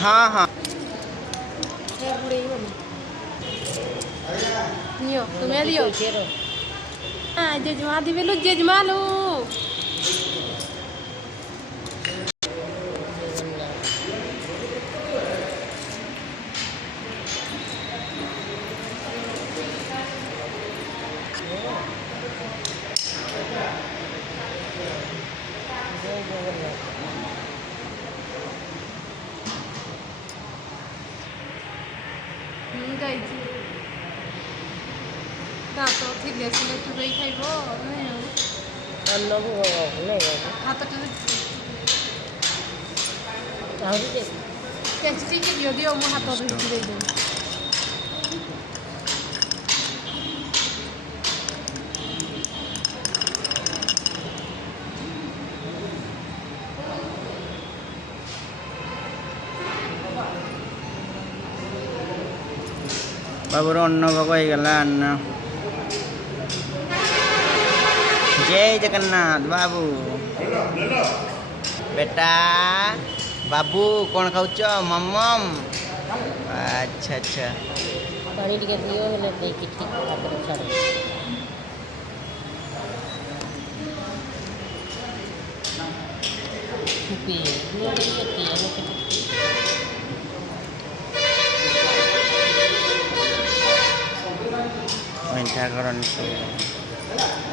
हाँ हाँ नियो तुम्हें दियो हाँ जेजमा दिवे लो जेजमा लो जाइए दाँत थिले सिले चुबई खाइब अन्नକୁ ନାଇଁ ହାତଟା ଆହୁରି ଯେ କେଞ୍ଚି ଟିକେ ଦିଅ ଦିଅ ମୋ ହାତ ଧୋଇକି ଦେଇଦେବି बाबूर अन्न भोग होगा अन्न जय जगन्नाथ बाबू बेटा बाबू कौन खाऊच मम अच्छा अच्छा ପାଣି ଟିକେ ଦିଅ ହେଲେ ଦେଇକି ଠିକ୍ ଭାବରେ ଛାଡ଼ ପିଏ ଟିକେ ପିଏ ଅଇଁଠା କରନି ସବୁ